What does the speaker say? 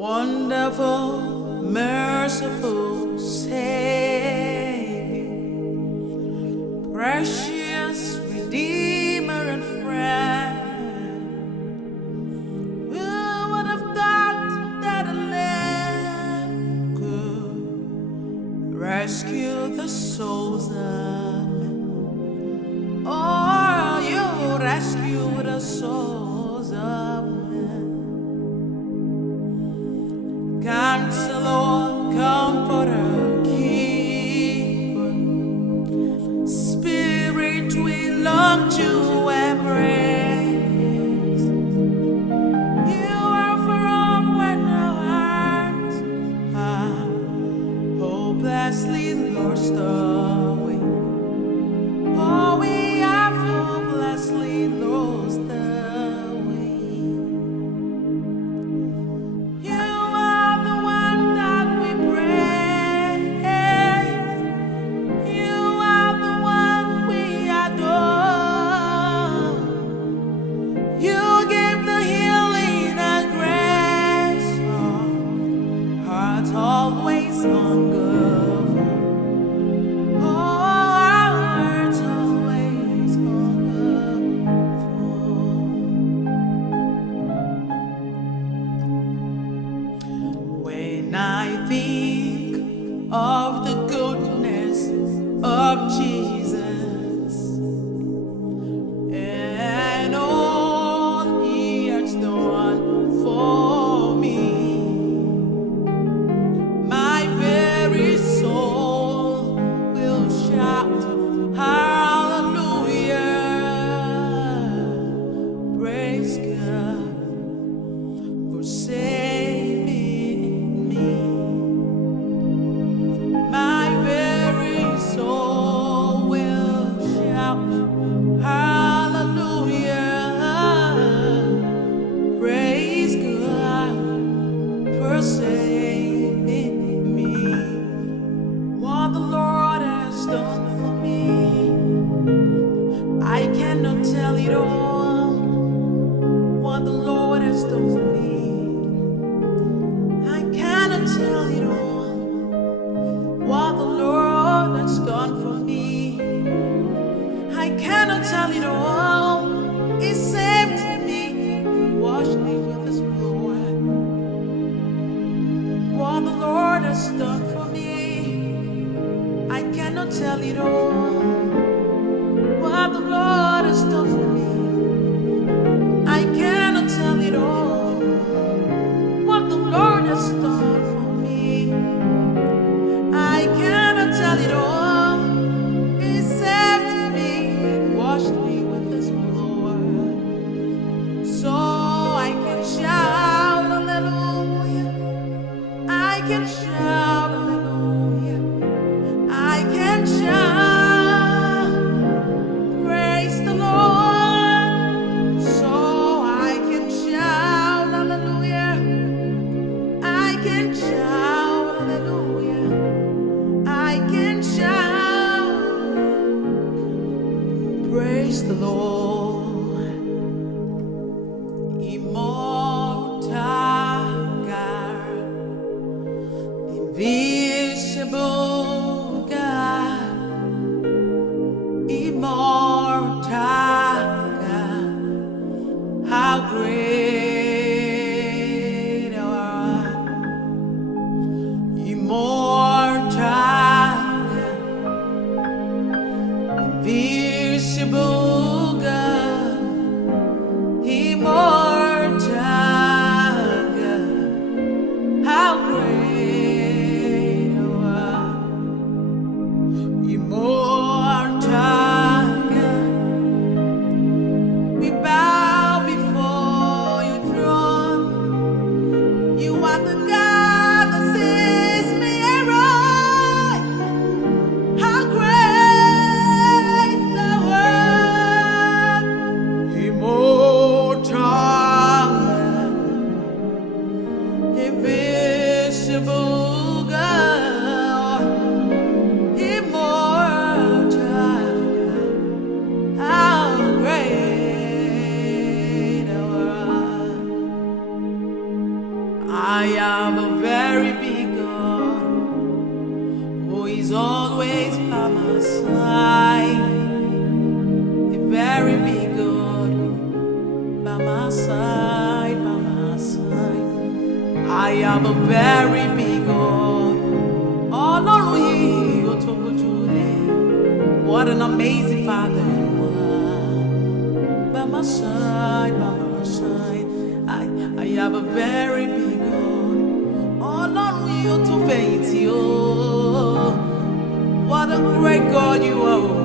Wonderful, merciful Savior, precious Redeemer and friend. Who would have thought that a lamb could rescue the souls of men? Oh, you rescue the souls of men. Counselor, Comforter, Keeper, Spirit we long to embrace. You are from when our hearts are hopelessly lost away. Oh, we are hopelessly lost away. Always hunger for. Oh, our hearts always hunger for. When I think of the goodness of Jesus and all He has done for me, saving me. My very soul will shout hallelujah. Praise God for saving me. What the Lord has done for me, I cannot tell it all. What the Lord has done for me, tell it all. What the Lord has done for me, I cannot tell it all. He saved me, washed me with His blood. What the Lord has done for me, I cannot tell it all. What the Lord has done for me, I cannot tell it all. What the Lord has done for me, I cannot tell it all. He saved me and washed me with His blood, so I can shout hallelujah. I can shout hallelujah. I can shout praise the Lord, so I can shout hallelujah. I can shout hallelujah. I can shout praise the Lord. Immortal God, invisible God, immortal God, how great thou art. Immortal, invisible God, immortal God, how great thou art. Immortal God, we bow before your throne. You are the God that sees me aright. How great thou art. always by my side. A very big God by my side, by my side. I am a very big God. Ọlọ́run yìí ó tó gbójúlé. What an amazing Father you are. By my side, by my side. I have a very big God. Ọlọ́run yìí ó tó fẹ̀yìntì o. What a great God you are.